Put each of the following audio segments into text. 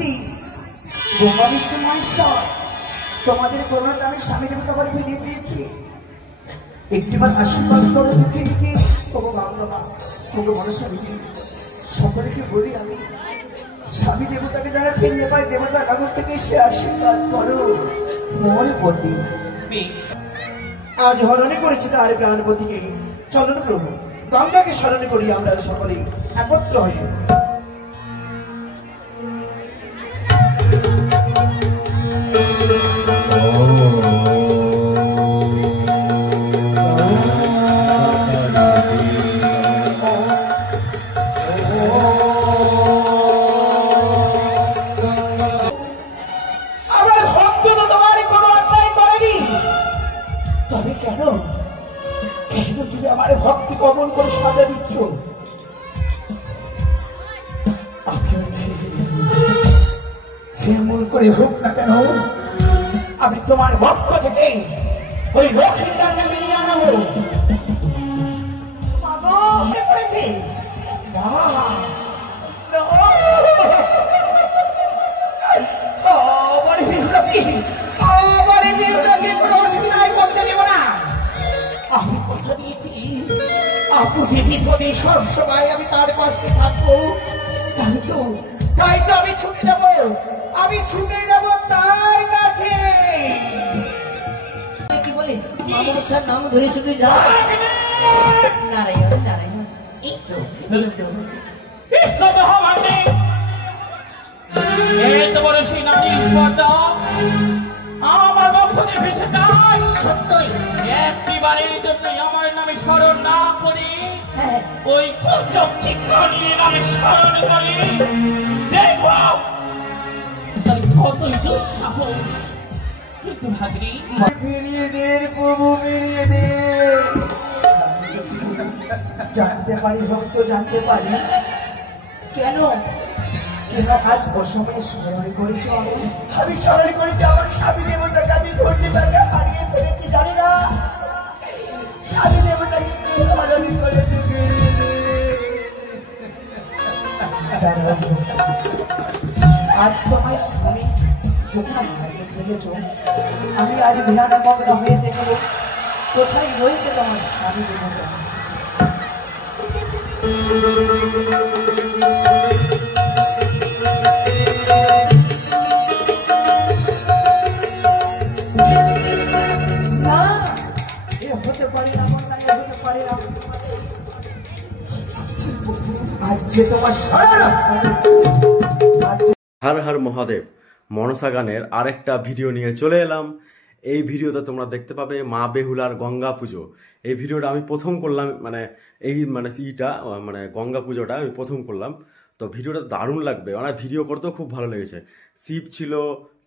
সত্যি ব্রহ্মা বিষ্ণু মহেশ্বর তোমাদের করোনাতে আমি স্বামী দেবতা বলে ফিরিয়ে পেয়েছি। একটিবার আশীর্বাদ করে দুঃখে দিকে ওগো গঙ্গা মা, ওগো মনসা দেবী, সকলকে বলি আমি স্বামী দেবতাকে যারা ফিরিয়ে পায় দেবতা নগর থেকে সে আশীর্বাদ করো মনে পতি। আজ হরণে করেছি তার প্রাণপতিকে। চলন প্রভু, গঙ্গাকে স্মরণ করি আমরা সকলে একত্র হই। ভক্তি কমন করে সাজা দিচ্ছ, যেমন করে হোক না কেন আমি তোমার পক্ষ থেকে ওই লক্ষ্মীটাকে বেরিয়ে আনাবো। আমি কথা দিয়েছি আপনি বিপদে সব সময় আমি তার পাশে থাকবো। তাই তো আমি ছুটে যাব তার কাছে। কি বলে মামুসার নাম ধরে শুধু যা নারায়ণ নারায়ণ। এই তো কৃষ্ণ ভগবানে এত বড় সেই নামে স্পর্ধা আমার বক্ষে ভেসে যায়। সত্যই একটিবারের জন্য আমার নামে স্মরণ না করে ওই চিত্রের নামে স্মরণ করে দেখো কতই দুঃসাহস। কিন্তু ভাগ্নি ফিরিয়ে দে প্রভু, ফিরিয়ে দে। জানতে পারি ভক্ত, জানতে পারি কেন আজ অসময়ে স্মরণ করেছ। আমি স্মরণ করেছি আমার স্বামী দেবতাকে আমি ঘূর্ণিপাকে হারিয়ে ফেলেছি। জানি না স্বামী দেবতাকে কে হারানি করেছে। আজ তোমার স্বামী কোথায় হারিয়ে ফেলেছ, আমি আজ ধ্যানমগ্ন হয়ে দেখব কোথায় রয়েছে তোমার স্বামী দেবতা। হর হর মহাদেব মনসা গানের আরেকটা ভিডিও নিয়ে চলে এলাম। এই ভিডিওতে তোমরা দেখতে পাবে মা বেহুলার গঙ্গা পুজো। এই ভিডিওটা আমি প্রথম করলাম, গঙ্গা পুজোটা আমি প্রথম করলাম। তো ভিডিওটা দারুণ লাগবে, মানে ভিডিও করতেও খুব ভালো লেগেছে। শিব ছিল,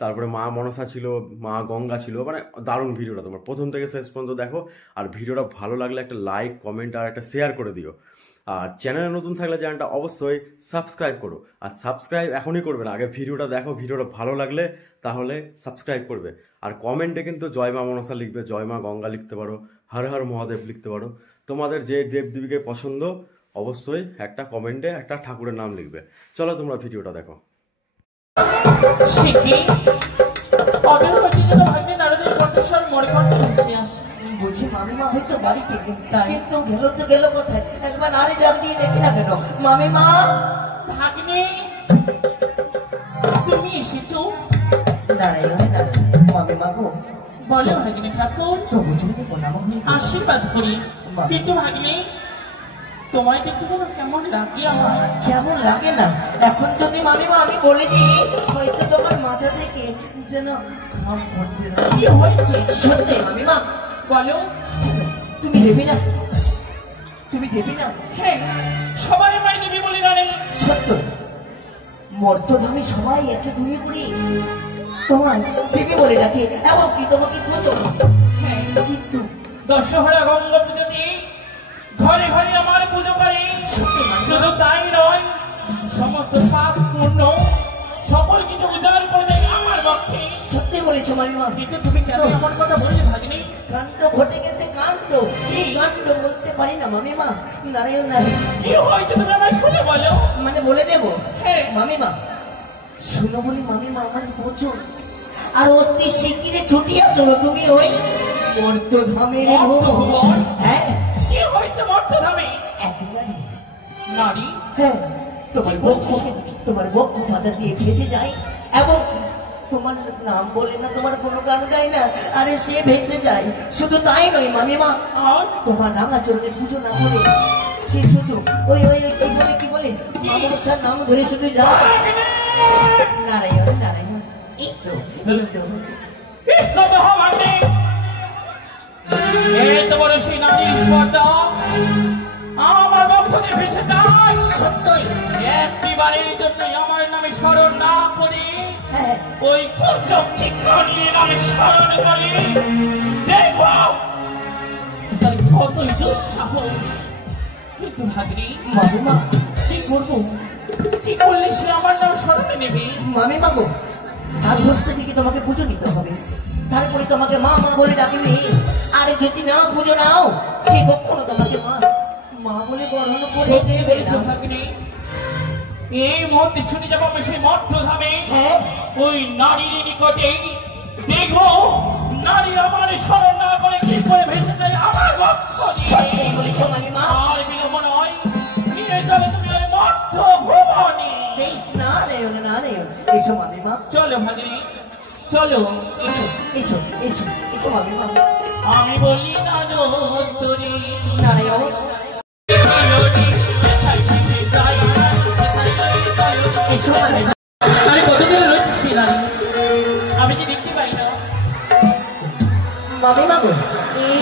তারপরে মা মনসা ছিল, মা গঙ্গা ছিল, মানে দারুণ ভিডিওটা। তোমরা প্রথম থেকে শেষ পর্যন্ত দেখো। আর ভিডিওটা ভালো লাগলে একটা লাইক, কমেন্ট আর একটা শেয়ার করে দিও। আর চ্যানেলে নতুন থাকলে চ্যানেলটা অবশ্যই সাবস্ক্রাইব করো। আর সাবস্ক্রাইব এখনই করবে না, আগে ভিডিওটা দেখো, ভিডিওটা ভালো লাগলে তাহলে সাবস্ক্রাইব করবে। আর কমেন্টে কিন্তু জয় মা মনসা লিখবে, জয় মা গঙ্গা লিখতে পারো, হর হর মহাদেব লিখতে পারো। তোমাদের যে দেবদেবীকে পছন্দ অবশ্যই একটা কমেন্টে একটা ঠাকুরের নাম লিখবে। চলো তোমরা ভিডিওটা দেখো। বুঝি মামিমা হয়তো বাড়িতে, কিন্তু গেল কোথায়? একবার নারী ডাক দিয়ে দেখি না কেন। মামিমা, ভাগ্নে তুমি এসেছো? মামিমা গো, বলো ভাগ্নে ঠাকুর। তো বুঝলি প্রণাম আশীর্বাদ করি। কিন্তু ভাগ্নে তোমায় দেখে যেন কেমন লাগে আমার। কেমন লাগে না? এখন যদি মামিমা আমি বলে দিই হয়তো তোমার মাথা থেকে যেন ঘাম পড়তে লাগে। কি হয়েছে? সত্যি মামিমা বলো। তুমি দেবী না? তুমি দেবী না? হ্যাঁ, সবাই আমায় দেবী বলে জানে। সত্য মর্তধামে সবাই একে দুই করি তোমায় দেবী বলে ডাকে, এমনকি তোমাকে পুজো। হ্যাঁ, কিন্তু দশহরা গঙ্গা পুজোতে ঘরে ঘরে আমার পুজো করে। শুধু তাই নয়, সমস্ত পাপ পূর্ণ সকল কিছু উজাড় করে দেয় আমার পক্ষে। সত্যি বলেছো মামিমা। কিন্তু তুমি কেন এমন কথা বলছো ভাগ্নি? কাণ্ড ঘটে গেছে, কাণ্ড। এই কাণ্ড বলতে পারি না মামিমা। নারায়ণ নারায়ণ। কি হয়েছে তুমি আমায় খুলে বলো। মানে বলে দেবো? হ্যাঁ মামিমা, শুনো বলি মামিমা আমার বচন, আর অতি শিগগিরে ছুটিয়া চলো তুমি ওই মর্তধামের ভুবন। হ্যাঁ কি হয়েছে মর্তধামে? এক নারী, নারী? হ্যাঁ তোমার বক্ষ পাতা দিয়ে ভেসে যায় এবং তোমার নাম বলে না, তোমার কোনো গান গায় না, আরে সে ভেসে যায়। শুধু তাই নয় মামিমা, আর তোমার রাঙা চরণে পুজো না করে সে শুধু ওই ওই কি বলে মামসার নাম ধরে শুধু যায়। নারায়ণ নারায়ণ, এই তো কৃষ্ণ ভগবানে এত বড় সেই নারী স্পর্ধা আমার ভক্তকে ভেসে যায়। সত্যই একবারের জন্য আমার নামে স্মরণ না করে ওই কুচক চিকানির নামে স্মরণ করে দেখো তার কতই দুঃসাহস। কিন্তু ভাগ্নি মামিমা কি করবো, কি করলে সে আমার নাম স্মরণে নেবে? মামিমা গো, তার হস্ত থেকে তোমাকে পুজো নিতে হবে, তারপরে তোমাকে মা মা বলে ডাকবে। আর যদি না পুজো নাও সে কখনো তোমাকে মা মা বলে গ্রহণ করে নেবে না। ভাগ্নি এই মুহূর্তে ছুটে যাবো আমি সেই মর্তধামে, হ্যাঁ ওই নারীর নিকটে দেখবো নারী আমার স্মরণ না করে কি করে ভেসে যায় আমার বক্ষ দিয়ে। বলেছো মামিমা, আর বিলম্ব নয়, ফিরে চলো তুমি ওই মর্তভুবনে। বেশ নারায়ণ নারায়ণ, এসো মামিমা, চলো ভাগ্নি চলো। এসো এসো এসো এসো মামিমা। আমি বলি না তোরি নারায়ণ এসো মামিমা। আমি কত দূরে রয়েছি সেই নারী, আমি যে দেখতে পাই না। মামিমা গো,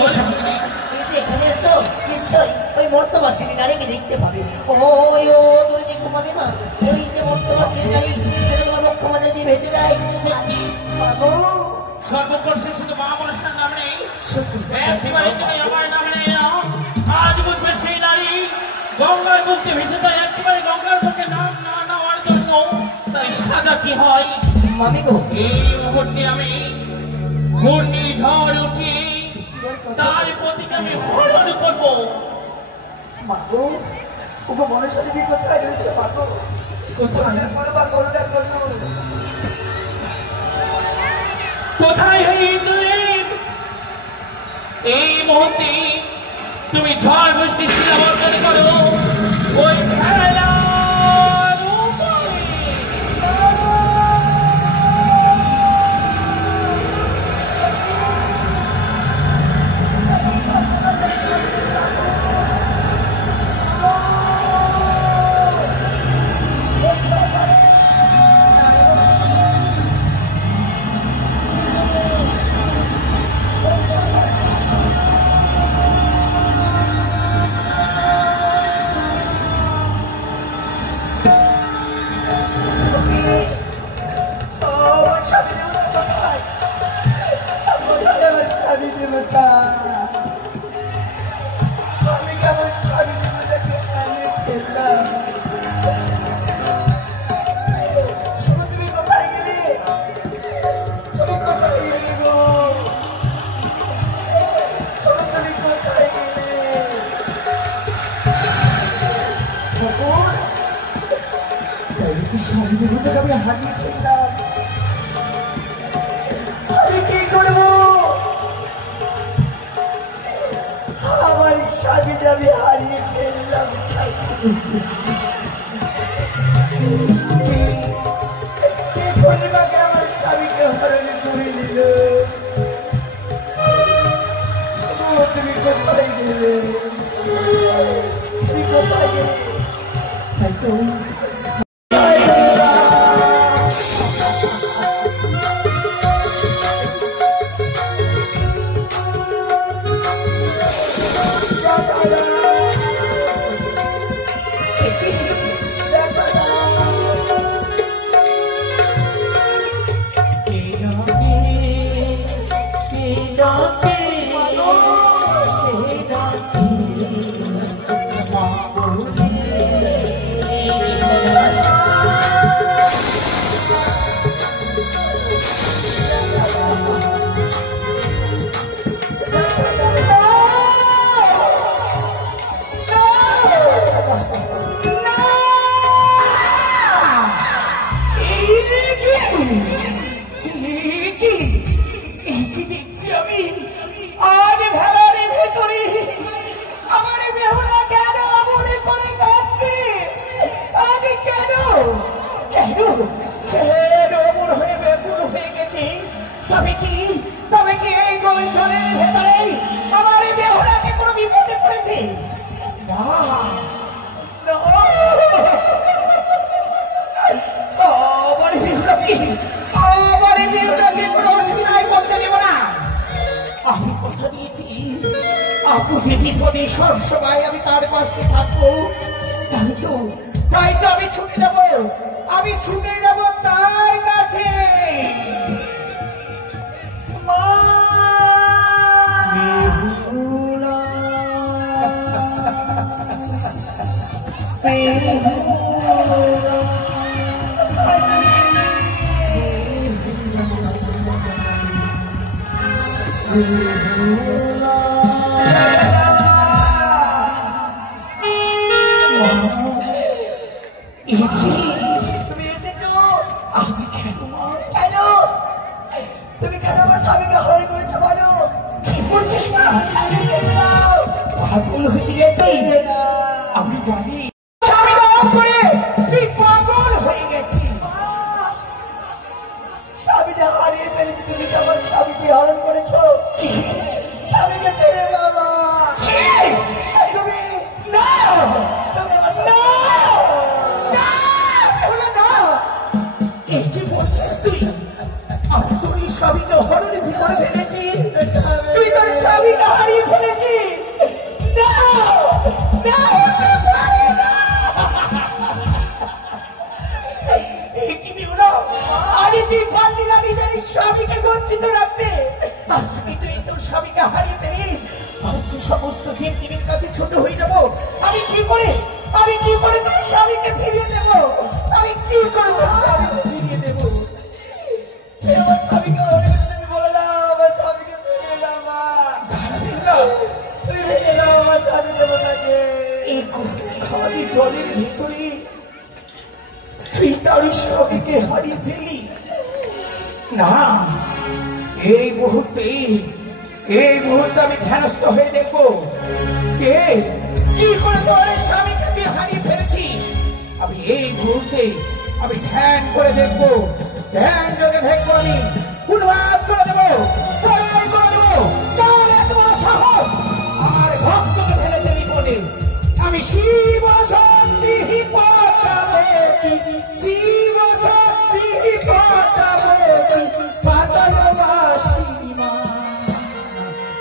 বলে ভাগ্নি এই যে এখানে এসো, নিশ্চয়ই ওই মর্তবাসিনী নারীকে দেখতে পাবে। ওই ও তুমি দেখো মামিমা, ওই যে মর্তবাসিনী নারী, সেটা তোমার বক্ষ মাঝে দিয়ে ভেসে যায়। বাবু সর্বকর্ষে শুধু মা মনসার নাম নেই, সত্যি একবারের জন্য আমার নাম নেই না। আজ বুঝবে সেই নারী গঙ্গার বুকে ভেসে যায় একেবারে গঙ্গার বুকে নাম না নেওয়ার জন্য তাই সাজা কি হয়। মামি গো, এই মুহূর্তে আমি ঘূর্ণিঝড় উঠি তার প্রতিকে আমি হরণ করবো। মাগো ওগো মনসা দেবী কোথায় রয়েছে? মাগো করুণা করো বা করুণা করো। কোথায় এই ইন্দ্রদেব? এই মুহূর্তে তুমি ঝড় বৃষ্টি শিলা বর্জন করো ওই ভেলার উপরে। আমি কেমন স্বামী দেবতাকে আনিয়ে ফেললাম। তুমি কোথায় গেলে? তুমি কোথায় গেলে গো? তুমি কোথায় গেলে? ঠাকুর, স্বামী দেবতাকে আমি হারিয়ে ফেললাম। আমি কি করবো? আমার স্বামীকে আমি হারিয়ে ফেললাম। পূর্ণিমাকে আমার স্বামীকে হরণ করে নিল। তুমি কোথায় গেলে? তুমি কোথায় গেলে? তাই তো কেন কেন অমর হয়ে ব্যাকুল হয়ে গেছে? তবে কি এই জলের ভেতরে আমার বেহুলাকে কোনো বিপদে পড়েছে? না না, আমার বেহুলাকে কোনো অসুবিধায় করতে দেব না। আমি কথা দিয়েছি আপদে বিপদে সবসময় আমি তার পাশে থাকবো। তাই তো আমি ছুটে যাব তার কাছে। মা বেহুলা, বেহুলা, তুমি এসেছো আজ কেন? কেন তুমি কেন আমার স্বামীকে হয়ে করেছো বলো? কি বলছিস মা? পাগল হয়ে গেছে। আমি জানি স্বামী দান করে তুই পাগল হয়ে গেছিস। স্বামীকে হারিয়ে ফেলেছি, তুমি কি আমার স্বামীকে হরণ করেছো? স্বামীকে ফেলে বাবা তুমি না তুমি আমার কি বলছিস তুই? আমি তোর স্বামীকে হরণে ভিতরে ফেলেছি, তুই তোর স্বামীকে হারিয়ে ফেলেছিস? না না, হতে পারে না। কি বিউলো, আরে তুই পারলি না নিজের স্বামীকে গচ্ছিত রাখতে। আজকে তুই তোর স্বামীকে হারিয়ে ফেলিস, আমি তো সমস্ত দেবদেবীর কাছে ছোট হয়ে যাবো। আমি কি করে তোর স্বামীকে ফিরিয়ে দেব? আমি কি করে তোর স্বামীকে ফিরিয়ে দেব? আমার স্বামীকে হরণ করেছো, তুমি বলে দাও আমার স্বামীকে ফিরিয়ে দাও মা। তুমি ফিরিয়ে দাও আমার স্বামী দেবতাকে। এই খালি জলের ভিতরে তুই তার স্বামীকে হারিয়ে ফেললি? না, এই মুহূর্তে আমি ধ্যানস্থ হয়ে দেখবো কে কি করে তোর স্বামীকে তুই হারিয়ে ফেলেছিস। আমি এই মুহূর্তে আমি ধ্যান করে দেখবো, ধ্যান যোগে দেখবো, আমি উন্মাদ করে দেবো, প্রলয় করে দেবো। কার এত বড় সাহস আমার ভক্তকে ফেলেছে বিপদে? আমি শিব শক্তি পদ্মাবতী, শিব শক্তি পদ্মাবতী, পাতালবাসিনী মা,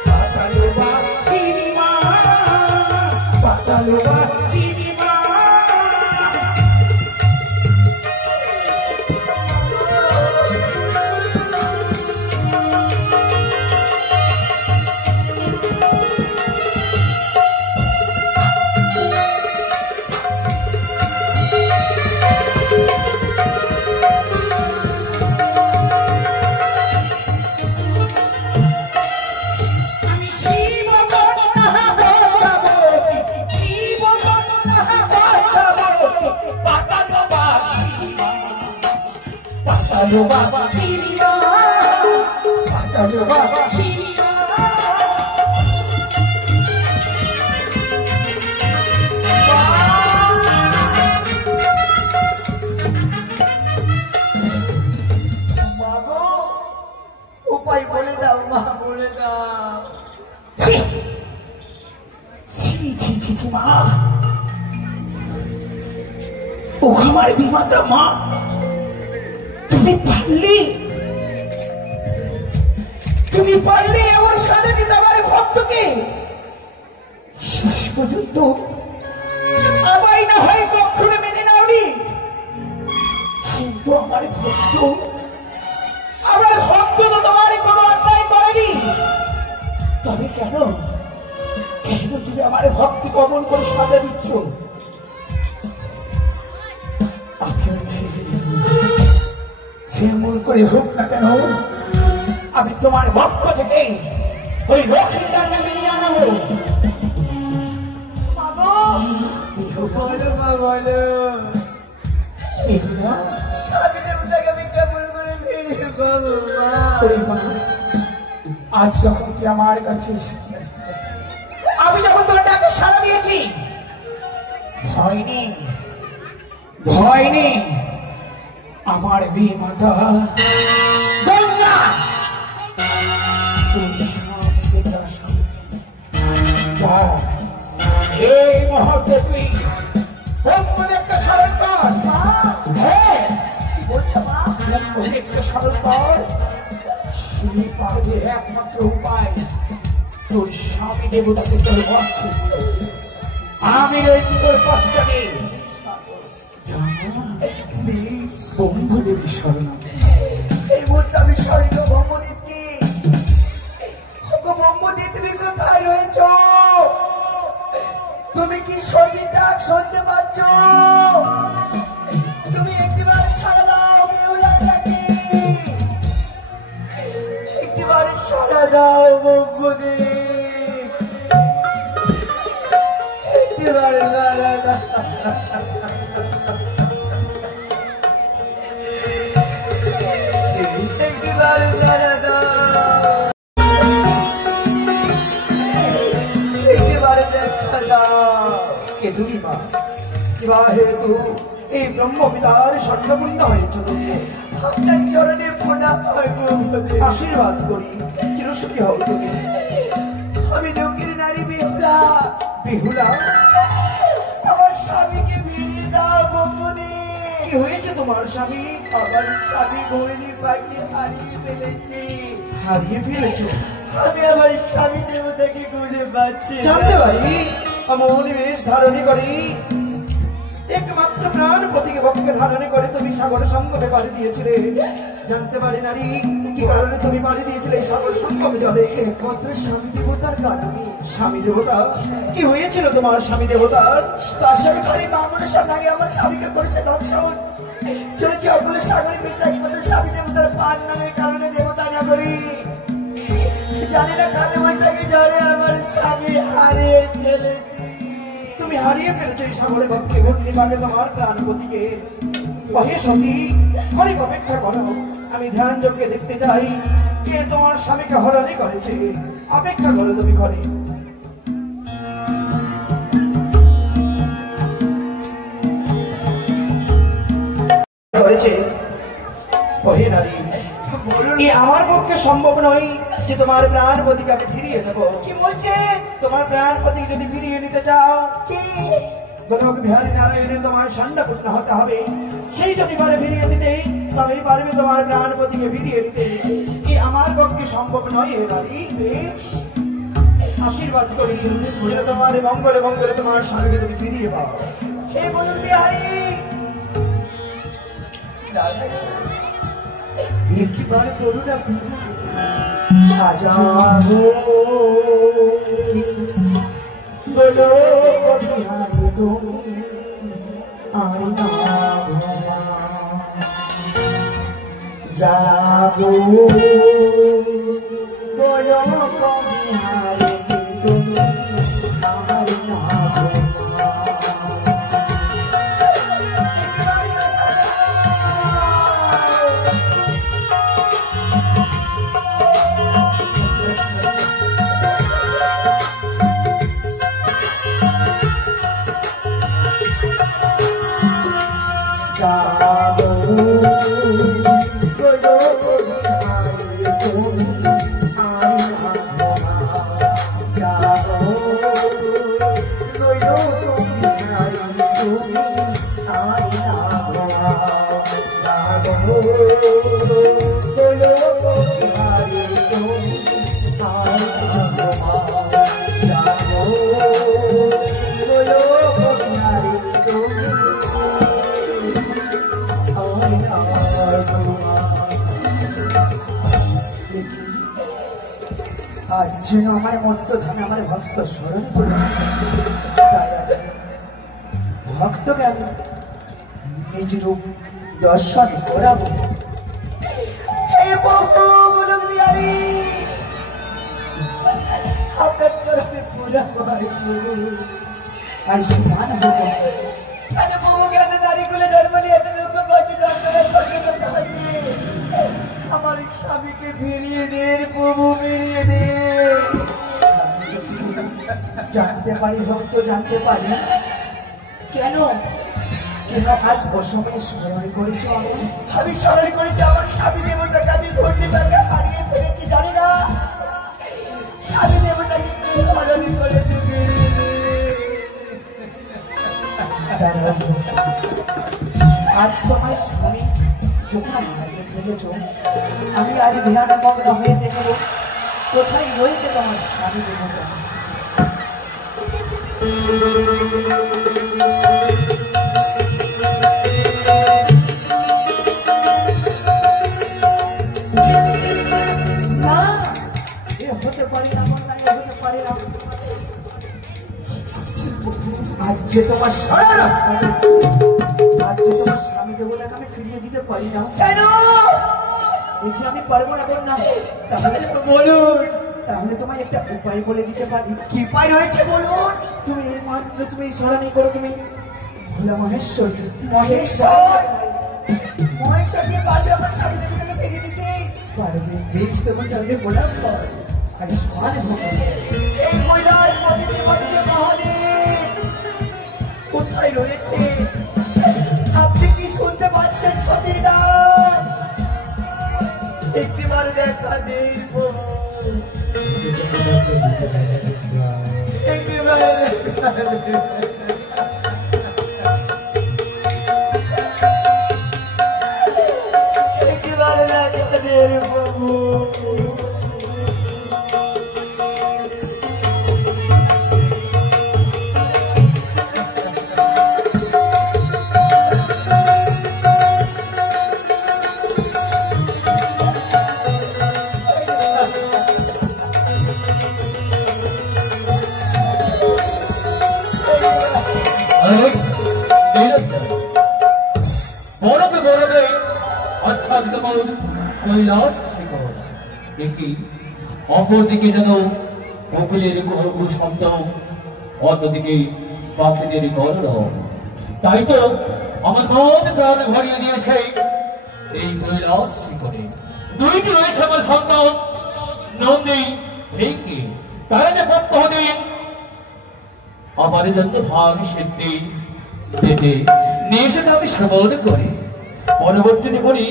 পাতালবাসিনী মা, পাতালবাসিনী মা। Baba, Shiva, Baba, Shiva. মাগো উপায় বলে দাও মা, বলে দাও। ছি ছি ছি ছি ছি মা, ও আমার বিমাতা মা, তুমি পারলে আমার সাজা দিতে আমার ভক্তকে শেষ পর্যন্ত আমায় না হয় কখনো মেনে নাওনি, কিন্তু আমার ভক্ত তো তোমার কোনো অন্যায় করেনি। তবে কেন তুমি আমার ভক্তি কমন করে সাজা দিচ্ছ? যেমন করে হোক না কেন আমি তোমার পক্ষ থেকে ওই লক্ষ্মীদারকে মেনে আনাবো। বলো মা, বলো। স্বামী দেবতাকে আমি কেমন করে ফিরিয়ে পাবো মা? আজ যখন তুই আমার কাছে এসেছিস, আমি যখন তোর ডাকে সাড়া দিয়েছি, ভয় নেই, আমার মেয়ে মাতা গঙ্গা এই মুহূর্তে তুই ব্রহ্মদেবকে স্মরণ কর। হ্যাঁ কি বলছো মা? ব্রহ্মদেবকে স্মরণ কর। সেই পাবে একমাত্র উপায় তোর স্বামী দেবতাকে তোর ভক্তি। আমি রয়েছি তোর পশ্চাতে। ব্রহ্মদেবী স্মরণ এই মুহূর্তে আমি স্মরণ ব্রহ্মদেবকে। ব্রহ্মদেব তুমি কোথায় রয়েছ? তুমি কি সতীর ডাক শুনতে পাচ্ছ? তুমি একটিবার সাড়া দাও বেহুলার ডাকে। একটিবার সাড়া দাও ব্রহ্মদেব, একটিবার সাড়া দাও। একটিবার সাড়া দাও। এই ব্রহ্মবিদার স্বর্ণপূর্ণ হয়েছ তুমি। আপনার চরণে প্রণাম আশীর্বাদ করি, চিরসুখী হও তুমি। আমি দুঃখের নারী বেহুলা। বেহুলা, আমার স্বামীকে ফিরিয়ে দাও ব্রহ্মদেব। কি হয়েছে তোমার স্বামী? আমার স্বামী ঘূর্ণি পাখি হারিয়ে ফেলেছে। হারিয়ে ফেলেছো? আমি আমার স্বামী দেবতাকে খুঁজে পাচ্ছি। জানতে পারি এমন বেশ ধারণী করি একমাত্র প্রাণ প্রতীকে বক্ষে ধারণে করে তুমি সাগর সঙ্গমে পাড়ি দিয়েছিলে। জানতে পারি নারী কি কারণে তুমি পাড়ি দিয়েছিলে এই সাগর সঙ্গমে জলে? একমাত্র স্বামী দেবতার কারণে। স্বামী দেবতা? কি হয়েছিল তোমার স্বামী দেবতার? আসলে ঘরে মামুনের সামনে আমার স্বামীকে করেছে দর্শন। চলেছে অকুল সাগরে বেঁচে একমাত্র স্বামী দেবতার পান নামের কারণে দেবতা নগরী। জানি না কালে বৈশাখী ঝড়ে আমার স্বামী হারিয়ে ফেলেছি। তুমি হারিয়ে ফেলেছো এই সাগরে ভক্তি ঘূর্ণি পাকে তোমার প্রাণপতিকে। হে সতী, অনেক অপেক্ষা করো। আমি ধ্যান যোগ্যে দেখতে চাই কে তোমার স্বামীকে হরণি করেছে। অপেক্ষা করো তুমি ঘরে। করেছে হে নারী, আমার পক্ষে সম্ভব নয় যে তোমার প্রাণপতিকে আমি ফিরিয়ে দেবো। কি বলছে? তোমার প্রাণপতি যদি ফিরিয়ে নিতে চাও কি গোলক বিহারী নারায়ণের তোমার সন্ন্যাপূর্ণ হতে হবে। সেই যদি পারে ফিরিয়ে দিতে তবেই পারবে তোমার প্রাণপতিকে ফিরিয়ে নিতে। কি আমার পক্ষে সম্ভব নয় হে নারী। বেশ, আশীর্বাদ করি তোমার মঙ্গলে মঙ্গলে তোমার স্বামীকে তুমি ফিরিয়ে পাও। হে গোলক বিহারী, একটিবার করুণা সাজাবো গোলক বিহারী তুমি আর না যাবো গোলক বিহারী তুমি আর না যেন আমার মধ্যধামে আমার ভক্ত স্মরণ করল। ভক্তকে আমি নিজ রূপ দর্শন করাবো। হে প্রভু গোলক বিহারী, আপনার চরণে পূজা হয় আয়ুষ্মান হব। কেন প্রভু কেন নারী কুলে জন্ম নিয়ে দুঃখ করছি, আপনারা সচেতন হচ্ছে। আমার স্বামীকে ফিরিয়ে দেন প্রভু, ফিরিয়ে দেন। জানতে পারি ভক্ত, জানতে পারি কেন আজ অসময়ে স্মরণ করেছ? আমি স্মরণ করেছি আমার স্বামী দেবতাকে আমি ঘূর্ণিপাকে হারিয়ে ফেলেছি, জানি না স্বামী দেবতাকে কি স্মরণ করে দেবে। আজ তোমার স্বামী কোথায় হারিয়ে ফেলেছ? আমি আজ ধ্যানমগ্ন হয়ে দেখব কোথায় রয়েছে তোমার স্বামী দেবতা। না, এ হতে পারে না, হতে পারে না। আজ যে তোমার স্বামী দেবতাকে আমি ফিরিয়ে দিতে পারি না। কেন? এই যে আমি পারবো না না। তাহলে বলুন, তাহলে তোমায় একটা উপায় বলে দিতে পারি। কি উপায় রয়েছে বলুন? তুমি মাত্র তুমি স্মরণই করো, তুমি ভোলা মহেশ্বর দিয়ে পারবে আমার স্বামী দেবতাকে ফিরিয়ে দিতে পারবে। বেশ, তখন চাইলে বলার পর এই কৈলাস মহাদেব কোথায় রয়েছে? আপনি কি শুনতে পাচ্ছেন সতীর গান? একটিবার দেখা দেব, একটিবার দেখা দেব। কৈলাস শিখর দেখি, অপরদিকে যেন কোকিলের কুহু শব্দ, অন্যদিকে পাখিদের কলরব। তাই তো আমার মন প্রাণ ভরিয়ে দিয়েছে এই কৈলাস শিখরে। দুইটি রয়েছে আমার সন্তান, নন্দী ভেঙ্গে, তারা যে প্রত্যহদিন আমার জন্য ভাগ সিদ্ধি পেতে নিয়ে এসে আমি শ্রবণ করি। পরবর্তীতে পড়ি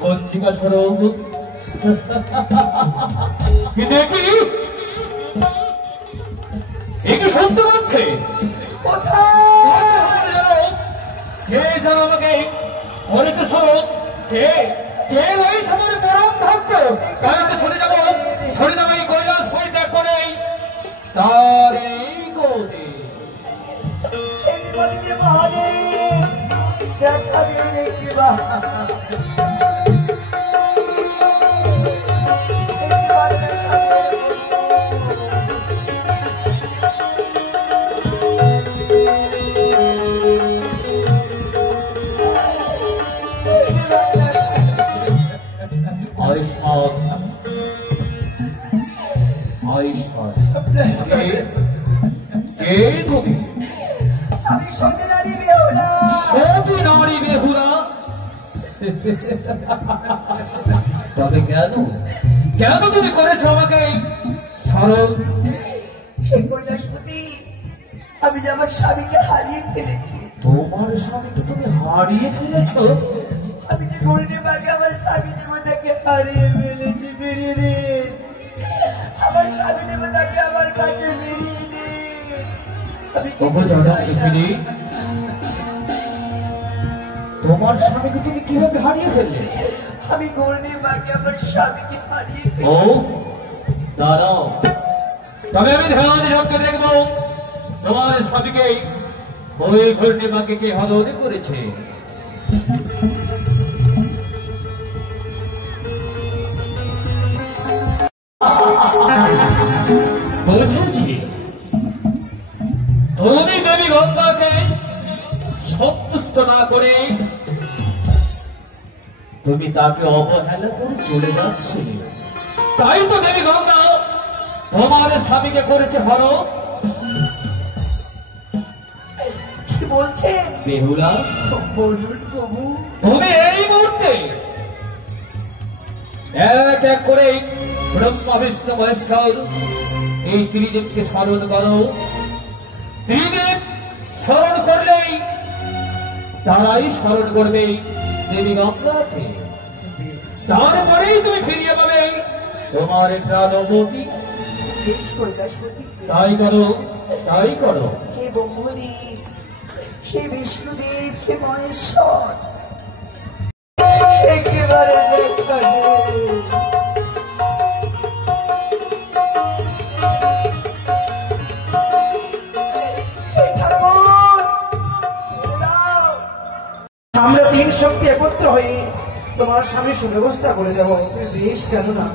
পঞ্জিকা স্বরূপ দেখি একে শুনতে পাচ্ছে। কে যেন আমাকে বলেছে স্বরূপ, কে কে রয়েছে আমার পরম ভক্ত, তাকে ছড়ে যাবো, ছড়ে যাবো এই কৈলাস পরিত্যাগ করে তার এই গতি। দেখা দিন একটিবার, আমি সতী নারী বেহুলা। সতী নারী বেহুলা? তবে কেন কেন তুমি করেছো আমাকে স্মরণ? হে কৈলাসপতি, আমি যে আমার স্বামীকে হারিয়ে ফেলেছি। তোমার স্বামীকে তুমি হারিয়ে ফেলেছো? আমি যে ঘূর্ণিপাকে আমার স্বামী দেবতাকে হারিয়ে ফেলেছি। ফিরিয়ে দিন আমার স্বামী দেবতাকে আমার কাছে, ফিরিয়ে দিন। আমি তোমার স্বামীকে তুমি কিভাবে হারিয়ে ফেললে? আমি ঘূর্ণিপাকে আমার স্বামীকে হারিয়ে ফেলেছি। ও দাঁড়াও, তবে আমি ধ্যান যজ্ঞে দেখবো তোমার স্বামীকে ওই ঘূর্ণিপাকে কে হরণ করেছে। বুঝেছি, তুমি দেবী গঙ্গাকে সন্তুষ্ট না করে তুমি তাকে অবহেলা করে চলে যাচ্ছে। তাই তো দেবী গঙ্গা তোমার স্বামীকে করেছে হরণ। কি বলছেন বেহুলা? বলুন প্রভু। তুমি এই মুহূর্তে এক এক করে ব্রহ্মা বিষ্ণু মহেশ্বর এই ত্রিদেবকে স্মরণ করো। ত্রিদেব স্মরণ করলেই তারাই স্মরণ করবে দেবী গঙ্গাকে। তারপরেই তুমি ফিরিয়ে পাবে তোমার প্রাণবতী। বেশ কৈলাসপতি, তাই করো, তাই করো। হে ব্রহ্মদেব, হে বিষ্ণুদেব, হে মহেশ্বর, একেবারে দেখা দে। হে ঠাকুর, হে দাও। আমরা তিন শক্তি একত্র হয়ে তোমার স্বামী সুব্যবস্থা করে দেব। বেশ কেন না?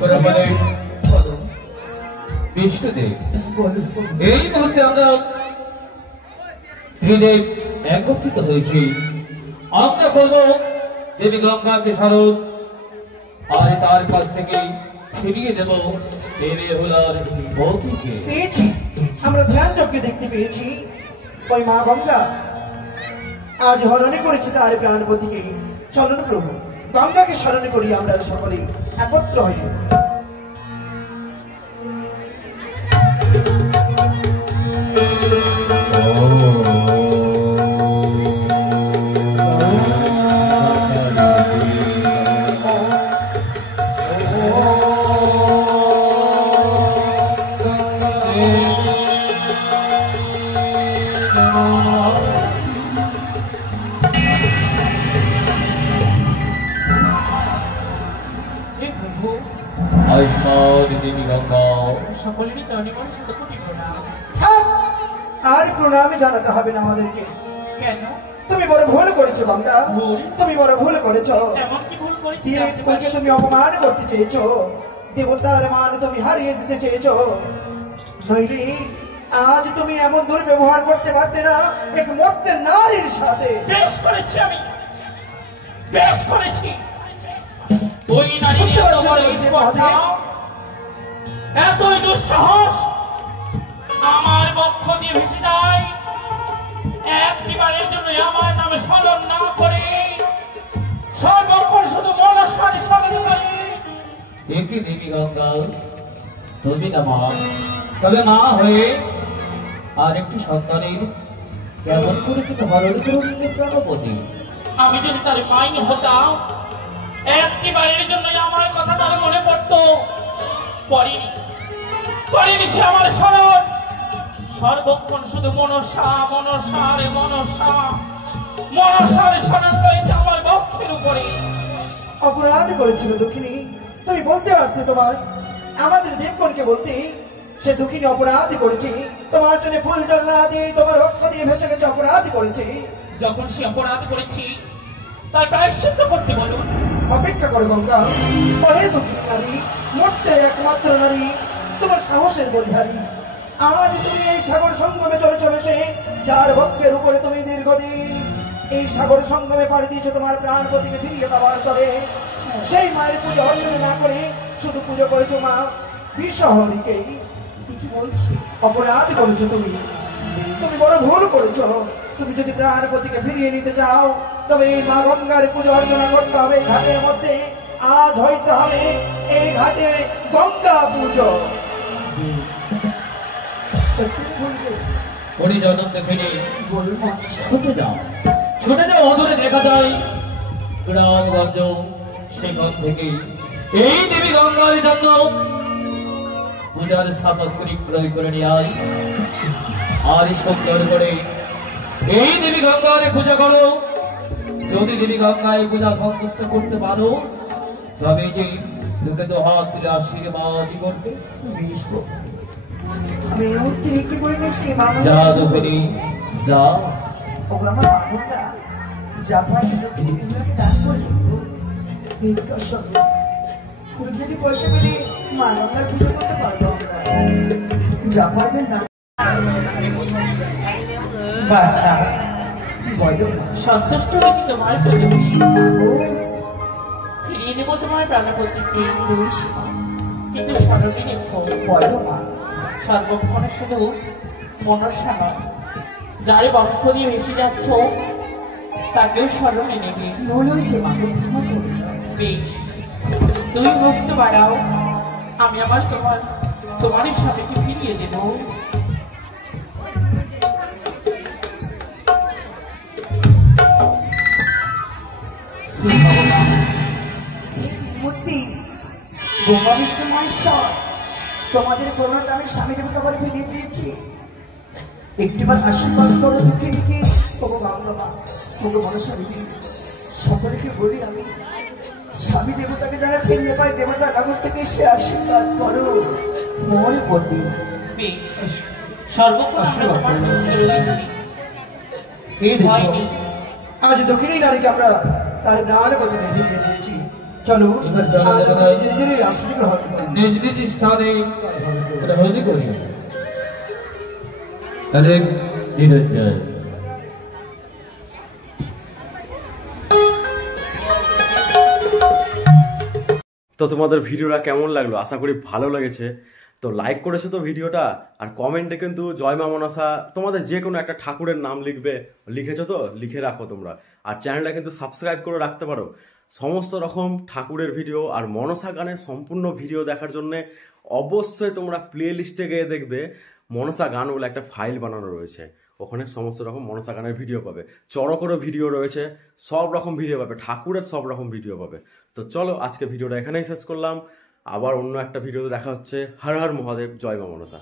করে বলে বলো, বিষ্ণুদেব, বলো। এই মুহূর্তে আমরা ত্রিদেব একত্রিত হয়েছি। আমরা করব দেবী গঙ্গাকে স্মরণ, আর তার কাছ থেকে ফিরিয়ে দেব দেবী হুলার বৌদিকে। পেয়েছি, আমরা ধ্যান যজ্ঞে দেখতে পেয়েছি ওই মা গঙ্গা আজ হরণে করেছে তার প্রাণপতিকে। চলন প্রভু, গঙ্গাকে স্মরণে করি আমরা সকলে একত্র হই। হে প্রভু, আয়ুষ্মান দেবী গঙ্গা, সকলেরই চরণে আমার শত কোটি প্রণাম। থাক, আর প্রণামে জানাতে হবে না আমাদেরকে। কেন? তুমি বড় ভুল করেছো গঙ্গা, ভুল? তুমি বড় ভুল করেছো। এমন কি ভুল করেছি যে জানতে পারি? কুলকে তুমি অপমান করতে চেয়েছো, দেবতার মান তুমি হারিয়ে দিতে চেয়েছো। নইলে আজ তুমি এমন দুর্ব্যবহার করতে পারতে না এক মর্তে নারীর সাথে। বেশ করেছি আমি, বেশ করেছি। ওই নারীর সত্যি এত বলছো বড় তুমি, স্পর্ধা, এতই দুঃসাহস আমার বক্ষ দিয়ে ভেসে যায়। একটিবারের জন্য আমার নামে স্মরণ না করে সর্বক্ষণ শুধু মনস্বারে স্মরণ করে। একই দেবী গঙ্গা, তুমি না মা, তবে মা হয়ে আর একটি সন্তানের কেমন করে তুমি হরণ করো নিজের প্রাণপতি? আমি যদি তার মাই হতাম, একটিবারের জন্য আমার কথা তার মনে পড়তো। পড়িনি, পড়িনি সে আমার স্মরণ। সর্বক্ষণ শুধু মনসা মনসা রে মনসা, মনসারে স্মরণ রয়েছে আমার বক্ষের উপরে। অপরাধ করেছিল দুঃখিনী, তুমি বলতে পারতে তোমার আমাদের দেবগণকে বলতে সে দুঃখিনী অপরাধ করেছে। তোমার জন্য ফুল জল না দিয়ে তোমার রক্ত দিয়ে ভেসে গেছে, অপরাধ করেছে। যখন সে অপরাধ করেছি তার প্রায়শ্চিত্ত করতে বলুন। অপেক্ষা করে গঙ্গা, পরে দুঃখিনী নারী, মরতে একমাত্র নারী, তোমার সাহসের বলিহারি। আজ তুমি এই সাগর সঙ্গমে চলেছ ভেসে, যার বক্ষের উপরে তুমি দীর্ঘদিন এই সাগর সঙ্গমে পাড়ি দিয়েছো তোমার প্রাণপতিকে ফিরিয়ে পাওয়ার তরে। সেই মায়ের পুজো অর্চনা না করে শুধু পুজো করেছো মা বিশ্বহরিকে। কি বলছি, অপরাধ করেছো তুমি, তুমি বড় ভুল করেছো। তুমি যদি প্রাণপতিকে ফিরিয়ে নিতে চাও তবে এই মা গঙ্গার পুজো অর্চনা করতে হবে এই ঘাটের মধ্যে। আজ হইতে হবে এই ঘাটে গঙ্গা পুজো। সত্যি ভুল করেছি, পরিজনন দেখে বলুন মা। ছুটে যাও, ছুটে যাও। অদূরে দেখা যায় গ্রামগঞ্জ, সেখান থেকে এই দেবী গঙ্গার জন্য পূজার সামগ্রী ক্রয় করে নিয়ে আয়। আর সুন্দর করে এই দেবী গঙ্গার পূজা করো। যদি দেবী গঙ্গায় পূজা সন্তুষ্ট করতে পারো তবে যে তোকে তো হাত তুলে আশীর্বাদ করবে। বেশ গো, আমি এই মুহূর্তে বিক্রি করে নিয়েছি মা যা গঙ্গা। দুঃখিনী যা। ওগো আমার মা গঙ্গা, যা পারবে দক্ষিণী বিন্দুকে দান করে দেবো ভিক্ষার সঙ্গে। যদি পয়সা পেলে মা গঙ্গার পুজো করতে পারবো আমরা। যা পারবেন না। বাচ্চা বলো না। সন্তুষ্ট হয়েছি তোমার প্রতি, ও ফিরিয়ে নেবো তোমার প্রাণপতিকে। বেশ কিন্তু স্মরণে রেখো, বলো মা। সর্বক্ষণে শুধু মনসা নয়, যার বক্ষ দিয়ে ভেসে যাচ্ছ তাকেও স্মরণে নেবে। ভুল হয়েছে মা গো, ক্ষমা করে দাও। বেশ, তুমি হস্ত বাড়াও, আমি আমার তোমার স্বামীকে ফিরিয়ে দেবো। ব্রহ্মা বিষ্ণু মহেশ্বর তোমাদের করোনাতে আমি স্বামী দেবতা বলে ফিরিয়ে দিয়েছি। একটিবার আশীর্বাদ করো দুঃখিনীকে, ওগো গঙ্গা মা, ওগো মনসা দেবী, সকলকে বলি আমি স্বামী দেবতাকে যারা ফিরিয়ে পায় দেবতা নগর থেকে সে আশীর্বাদ করো মনে পতি। সর্বক্ষণ আমরা তোমার চোখে রয়েছি। এই দেখো আজ দক্ষিণী নারীকে আমরা তার প্রাণ পতিতে ফিরিয়ে দিয়েছি। চলো এবার চলো আজ দেখা আমরা যায়। নিজের নিজের আসনে গ্রহণ করি। নিজ নিজ স্থানে হলদি করি। তাহলে নিরঞ্জন তো তোমাদের ভিডিওটা কেমন লাগলো, আশা করি ভালো লেগেছে। তো লাইক করেছো তো ভিডিওটা, আর কমেন্টে কিন্তু জয় মা মনসা তোমাদের যে কোনো একটা ঠাকুরের নাম লিখবে, লিখেছো তো লিখে রাখো তোমরা। আর চ্যানেলটা কিন্তু সাবস্ক্রাইব করে রাখতে পারো। সমস্ত রকম ঠাকুরের ভিডিও আর মনসা গানের সম্পূর্ণ ভিডিও দেখার জন্য অবশ্যই তোমরা প্লে লিস্টে গিয়ে দেখবে মনসা গান বলে একটা ফাইল বানানো রয়েছে, ওখানে সমস্ত রকম মনসা গানের ভিডিও পাবে, চড়কেরও ভিডিও রয়েছে, সব রকম ভিডিও পাবে, ঠাকুরের সব রকম ভিডিও পাবে। তো চলো আজকে ভিডিওটা এখানেই শেষ করলাম, আবার অন্য একটা ভিডিওতে দেখা হচ্ছে। হর হর মহাদেব, জয় মা মনসা।